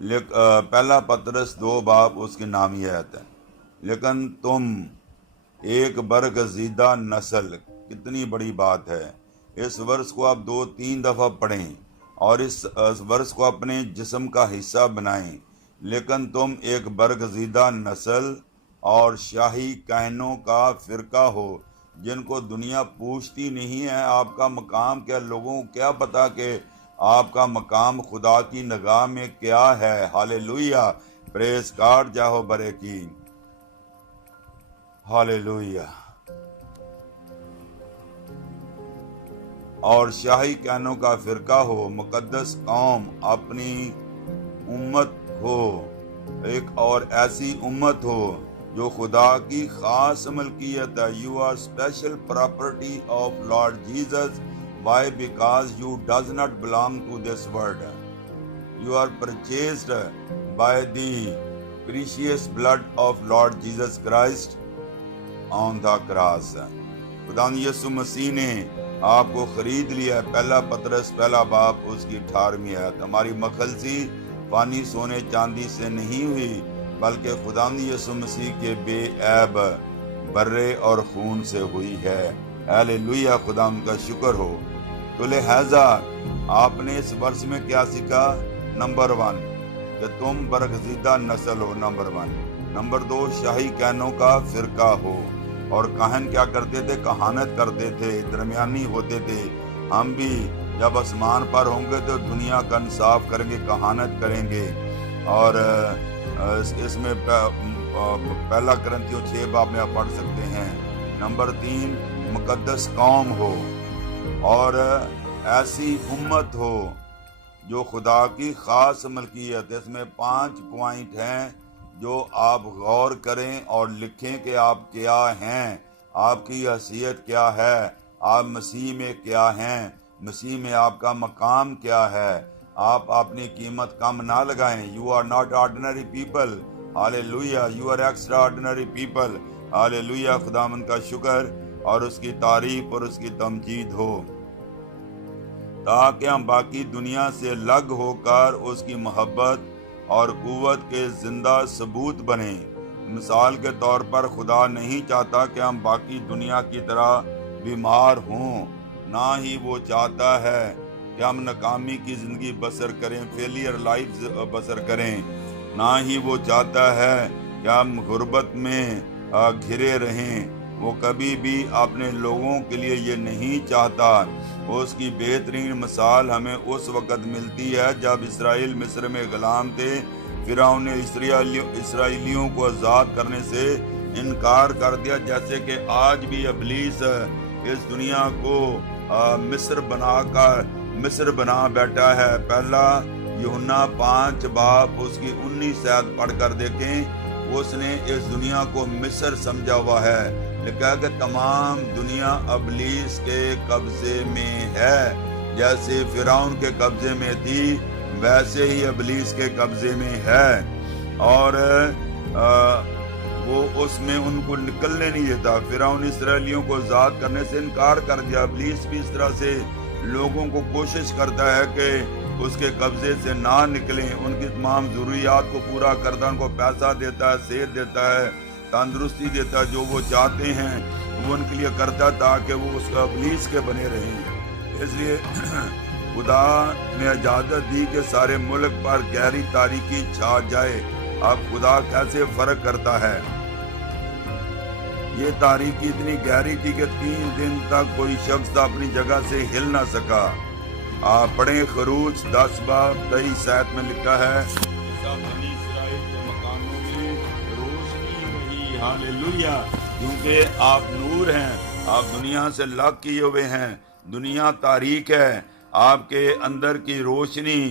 پہلا پطرس 2 باب اس کی نامی آیت ہے، لیکن تم ایک برگزیدہ نسل، کتنی بڑی بات ہے۔ اس ورس کو آپ 2-3 دفعہ پڑھیں اور اس ورس کو اپنے جسم کا حصہ بنائیں۔ لیکن تم ایک برگزیدہ نسل اور شاہی کہنوں کا فرقہ ہو جن کو دنیا پوچھتی نہیں ہے آپ کا مقام کیا۔ لوگوں کو کیا پتا کہ آپ کا مقام خدا کی نگاہ میں کیا ہے۔ ہالیلویا، پریز گاڈ، جاہو برے کی، ہالیلویا۔ اور شاہی کہنوں کا فرقہ ہو، مقدس قوم، اپنی امت ہو، ایک اور ایسی امت ہو جو خدا کی خاص ملکیت ہے۔ You are special property of Lord Jesus. Why? Because you does not belong to this world. You are purchased by the precious blood of Lord Jesus Christ on the cross. خدا یسوع مسیح نے آپ کو خرید لیا ہے۔ پہلا پطرس پہلا باب اس کی 18ویں آیت۔ ہماری مخلصی فانی سونے چاندی سے نہیں ہوئی بلکہ خدا یسوع مسیح کے بے عیب برے اور خون سے ہوئی ہے۔ ہاللیلویا، خدا ان کا شکر ہو۔ تو لہذا آپ نے اس ورس میں کیا سیکھا؟ نمبر 1 کہ تم برگزیدہ نسل ہو، نمبر 1۔ نمبر 2 شاہی کہنوں کا فرقہ ہو۔ اور کاہن کیا کرتے تھے؟ کہانت کرتے تھے، درمیانی ہوتے تھے۔ ہم بھی جب آسمان پر ہوں گے تو دنیا کا انصاف کریں گے، کہانت کریں گے۔ اور اس میں پہلا کرنتھیوں 6 باب میں آپ پڑھ سکتے ہیں۔ نمبر 3 مقدس قوم ہو اور ایسی امت ہو جو خدا کی خاص ملکیت۔ اس میں 5 پوائنٹ ہیں جو آپ غور کریں اور لکھیں کہ آپ کیا ہیں، آپ کی حیثیت کیا ہے، آپ مسیح میں کیا ہیں، مسیح میں آپ کا مقام کیا ہے۔ آپ اپنی قیمت کم نہ لگائیں۔ You are not ordinary people, hallelujah, you are extraordinary people, hallelujah. خداوند کا شکر اور اس کی تعریف اور اس کی تمجید ہو، تاکہ ہم باقی دنیا سے الگ ہو کر اس کی محبت اور قوت کے زندہ ثبوت بنیں۔ مثال کے طور پر خدا نہیں چاہتا کہ ہم باقی دنیا کی طرح بیمار ہوں، نہ ہی وہ چاہتا ہے کہ ہم ناکامی کی زندگی بسر کریں، فیلئر لائف بسر کریں، نہ ہی وہ چاہتا ہے کہ ہم غربت میں گھرے رہیں۔ وہ کبھی بھی اپنے لوگوں کے لیے یہ نہیں چاہتا۔ اس کی بہترین مثال ہمیں اس وقت ملتی ہے جب اسرائیل مصر میں غلام تھے۔ فرعون نے اسرائیلیوں کو آزاد کرنے سے انکار کر دیا، جیسے کہ آج بھی ابلیس اس دنیا کو مصر بنا بیٹھا ہے۔ پہلا یوحنا 5 باب اس کی 19 آیت پڑھ کر دیکھیں۔ اس نے اس دنیا کو مصر سمجھا ہوا ہے، لکھا کہ تمام دنیا ابلیس کے قبضے میں ہے۔ جیسے فرعون کے قبضے میں تھی ویسے ہی ابلیس کے قبضے میں ہے، اور وہ اس میں ان کو نکلنے نہیں دیتا۔ فرعون اسرائیلیوں کو آزاد کرنے سے انکار کر دیا۔ ابلیس بھی اس طرح سے لوگوں کو کوشش کرتا ہے کہ اس کے قبضے سے نہ نکلیں، ان کی تمام ضروریات کو پورا کرتا ہے، ان کو پیسہ دیتا ہے، صحت دیتا ہے، تندرستی دیتا ہے، جو وہ چاہتے ہیں وہ ان کے لیے کرتا تاکہ وہ اس کا ابلیس کے بنے رہیں۔ اس لیے خدا نے اجازت دی کہ سارے ملک پر گہری تاریکی چھا جائے۔ اب خدا کیسے فرق کرتا ہے؟ یہ تاریکی اتنی گہری تھی کہ 3 دن تک کوئی شخص اپنی جگہ سے ہل نہ سکا۔ آپ پڑھیں خروج 10 باب 23 آیت میں لکھا ہے، بنی اسرائیل کے مکانوں میں روشنی رہی، ہاللیلویا، کیونکہ آپ نور ہیں، آپ دنیا سے الگ کیے ہوئے ہیں۔ دنیا تاریک ہے، آپ کے اندر کی روشنی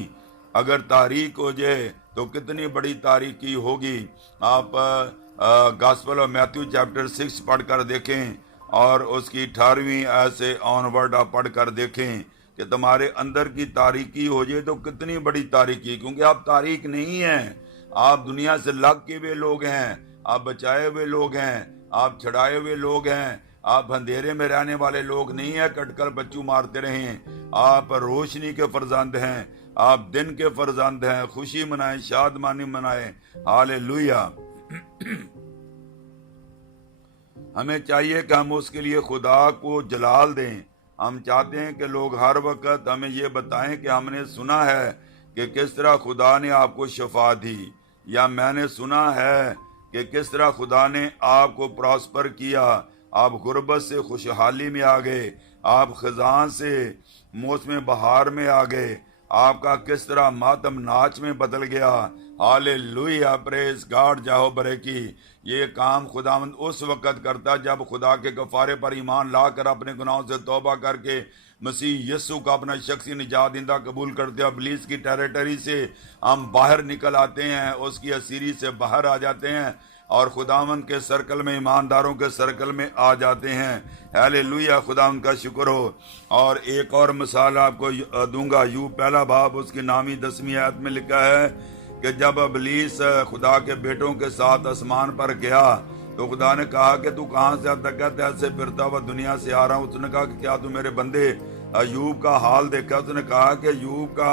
اگر تاریک ہو جائے تو کتنی بڑی تاریکی ہوگی۔ آپ گاسپل آف میتھیو چیپٹر 6 پڑھ کر دیکھیں اور اس کی 18ویں آیت سے آن ورڈ آپ پڑھ کر دیکھیں کہ تمہارے اندر کی تاریکی ہو جائے تو کتنی بڑی تاریکی، کیونکہ آپ تاریک نہیں ہیں، آپ دنیا سے لگ کے ہوئے لوگ ہیں، آپ بچائے ہوئے لوگ ہیں، آپ چھڑائے ہوئے لوگ ہیں، آپ اندھیرے میں رہنے والے لوگ نہیں ہیں، کٹ کر بچوں مارتے رہیں، آپ روشنی کے فرزند ہیں۔ آپ دن کے فرزند ہیں، خوشی منائیں، شادمانی منائیں، ہالےلویا۔ ہمیں چاہیے کہ ہم اس کے لیے خدا کو جلال دیں۔ ہم چاہتے ہیں کہ لوگ ہر وقت ہمیں یہ بتائیں کہ ہم نے سنا ہے کہ کس طرح خدا نے آپ کو شفا دی، یا میں نے سنا ہے کہ کس طرح خدا نے آپ کو پراسپر کیا، آپ غربت سے خوشحالی میں آ گئے، آپ خزاں سے موسم بہار میں آ گئے، آپ کا کس طرح ماتم ناچ میں بدل گیا۔ ہالےلویا، پریز گاڈ، جاہو بریکی۔ یہ کام خداوند اس وقت کرتا جب خدا کے کفارے پر ایمان لا کر اپنے گناہوں سے توبہ کر کے مسیح یسوع کا اپنا شخصی نجات دہندہ قبول کرتے ہیں، ابلیس کی ٹیریٹری سے ہم باہر نکل آتے ہیں، اس کی اسیری سے باہر آ جاتے ہیں، اور خداوند کے سرکل میں، ایمانداروں کے سرکل میں آ جاتے ہیں۔ ہالےلویا، خداوند کا شکر ہو۔ اور ایک اور مثال آپ کو دوں گا، یوب پہلا باب اس کی نامی 10ویں آیت میں لکھا ہے کہ جب ابلیس خدا کے بیٹوں کے ساتھ آسمان پر گیا تو خدا نے کہا کہ تو کہاں سے آتا؟ کہتے ایسے پھرتا ہوا دنیا سے آ رہا ہوں۔ اس نے کہا کہ کیا تو میرے بندے ایوب کا حال دیکھا؟ اس نے کہا کہ ایوب کا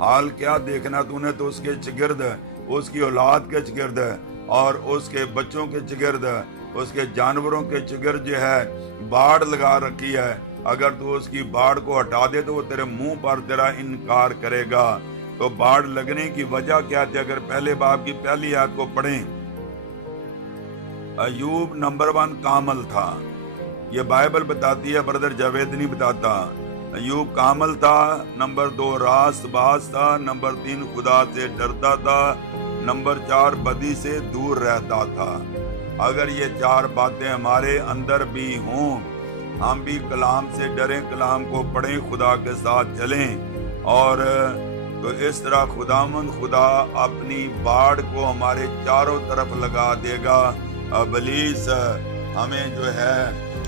حال کیا دیکھنا، تو نے تو اس کے چگرد، اس کی اولاد کے چگرد اور اس کے بچوں کے چگرد، اس کے جانوروں کے چگرد جو ہے باڑ لگا رکھی ہے۔ اگر تو اس کی باڑ کو ہٹا دے تو وہ تیرے منہ پر تیرا انکار کرے گا۔ تو باڑ لگنے کی وجہ کیا تھی؟ اگر پہلے باب کی پہلی آیت کو پڑھیں، ایوب نمبر 1 کامل تھا، یہ بائبل بتاتی ہے، بردر جاوید نہیں بتاتا۔ ایوب کامل تھا، نمبر 2 راست باز تھا، نمبر 3 خدا سے ڈرتا تھا، نمبر 4 بدی سے دور رہتا تھا۔ اگر یہ 4 باتیں ہمارے اندر بھی ہوں، ہم بھی کلام سے ڈریں، کلام کو پڑھیں، خدا کے ساتھ چلیں، اور تو اس طرح خدا اپنی باڑ کو ہمارے چاروں طرف لگا دے گا۔ ابلیس ہمیں جو ہے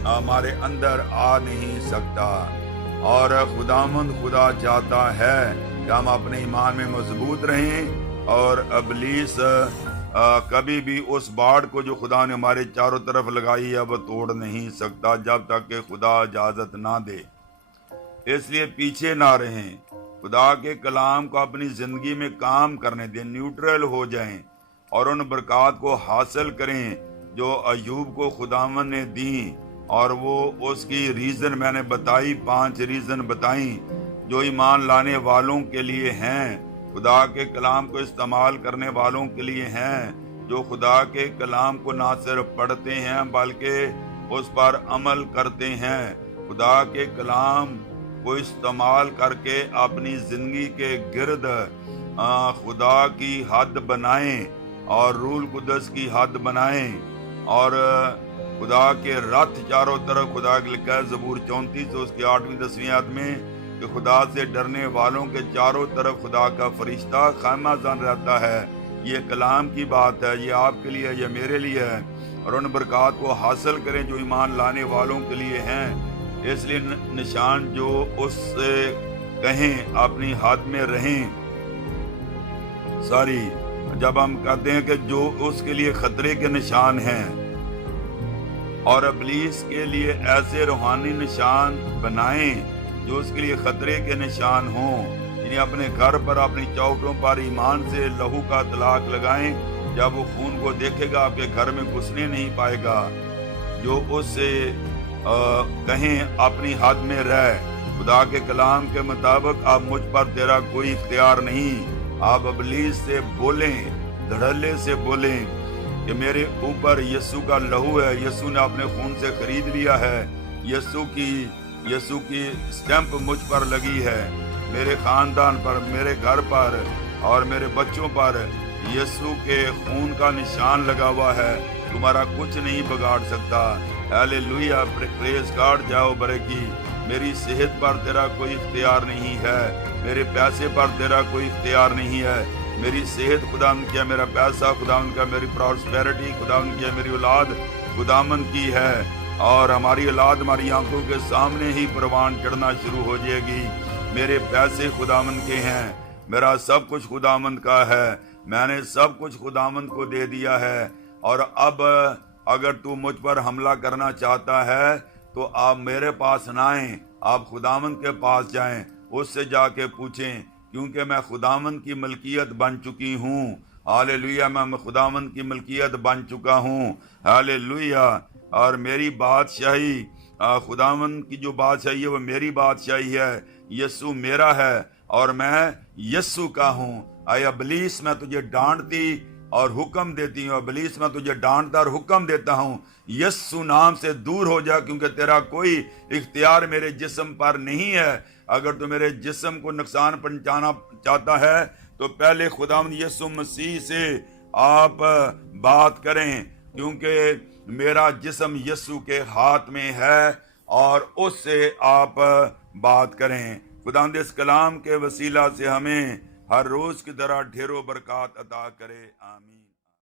ہمارے اندر آ نہیں سکتا، اور خدا چاہتا ہے کہ ہم اپنے ایمان میں مضبوط رہیں، اور ابلیس کبھی بھی اس باڑ کو جو خدا نے ہمارے چاروں طرف لگائی ہے وہ توڑ نہیں سکتا جب تک کہ خدا اجازت نہ دے۔ اس لیے پیچھے نہ رہیں، خدا کے کلام کو اپنی زندگی میں کام کرنے دیں، نیوٹرل ہو جائیں اور ان برکات کو حاصل کریں جو ایوب کو خداوند نے دیں۔ اور وہ اس کی ریزن میں نے بتائی، 5 ریزن بتائیں جو ایمان لانے والوں کے لیے ہیں، خدا کے کلام کو استعمال کرنے والوں کے لیے ہیں، جو خدا کے کلام کو نہ صرف پڑھتے ہیں بلکہ اس پر عمل کرتے ہیں۔ خدا کے کلام کو استعمال کر کے اپنی زندگی کے گرد خدا کی حد بنائیں اور روح القدس کی حد بنائیں، اور خدا کے رتھ چاروں طرف خدا کے لکھا ہے زبور 34 اس کی 8ویں 10ویں آیت میں کہ خدا سے ڈرنے والوں کے چاروں طرف خدا کا فرشتہ خیمہ زن رہتا ہے۔ یہ کلام کی بات ہے، یہ آپ کے لیے، یہ میرے لیے ہے، اور ان برکات کو حاصل کریں جو ایمان لانے والوں کے لیے ہیں۔ اس لیے نشان جو اس سے کہیں اپنی حد میں رہیں، جب ہم کہتے ہیں کہ جو اس کے لیے خطرے کے نشان ہیں، اور ابلیس کے لیے ایسے روحانی نشان بنائیں جو اس کے لیے خطرے کے نشان ہوں، یعنی اپنے گھر پر، اپنی چوکھٹوں پر ایمان سے لہو کا اطلاق لگائیں۔ جب وہ خون کو دیکھے گا آپ کے گھر میں گھسنے نہیں پائے گا۔ جو اس سے کہیں اپنی حد میں رہ، خدا کے کلام کے مطابق اب مجھ پر تیرا کوئی اختیار نہیں۔ آپ ابلیس سے بولیں، دھڑلے سے بولیں کہ میرے اوپر یسوع کا لہو ہے، یسوع نے اپنے خون سے خرید لیا ہے، یسوع کی اسٹیمپ مجھ پر لگی ہے، میرے خاندان پر، میرے گھر پر اور میرے بچوں پر یسوع کے خون کا نشان لگا ہوا ہے، تمہارا کچھ نہیں بگاڑ سکتا۔ ہالےلویا، پریز گاڈ، جاؤ برکی۔ میری صحت پر تیرا کوئی اختیار نہیں ہے، میرے پیسے پر تیرا کوئی اختیار نہیں ہے۔ میری صحت خداوند کی ہے، میرا پیسہ خداوند کا، میری پراسپیرٹی خداوند کی ہے، میری اولاد خداوند کی ہے، اور ہماری اولاد ہماری آنکھوں کے سامنے ہی پروان چڑھنا شروع ہو جائے گی۔ میرے پیسے خداوند کے ہیں، میرا سب کچھ خداوند کا ہے، میں نے سب کچھ خداوند کو دے دیا ہے۔ اور اب اگر تو مجھ پر حملہ کرنا چاہتا ہے تو آپ میرے پاس نہ آئیں، آپ خداوند کے پاس جائیں، اس سے جا کے پوچھیں کیونکہ میں خداوند کی ملکیت بن چکی ہوں۔ ہاللیلویا، میں خداوند کی ملکیت بن چکا ہوں۔ ہاللیلویا، اور میری بادشاہی، خداوند کی جو بادشاہی ہے وہ میری بادشاہی ہے۔ یسوع میرا ہے اور میں یسوع کا ہوں۔ اے ابلیس، میں تجھے ڈانٹتی اور حکم دیتی ہوں، ابلیس میں تجھے ڈانٹتا اور حکم دیتا ہوں، یسوع نام سے دور ہو جا، کیونکہ تیرا کوئی اختیار میرے جسم پر نہیں ہے۔ اگر تو میرے جسم کو نقصان پہنچانا چاہتا ہے تو پہلے خداوند یسوع مسیح سے آپ بات کریں، کیونکہ میرا جسم یسوع کے ہاتھ میں ہے، اور اس سے آپ بات کریں۔ خداوند اس کلام کے وسیلہ سے ہمیں ہر روز کی طرح ڈھیروں برکات عطا کرے، آمین۔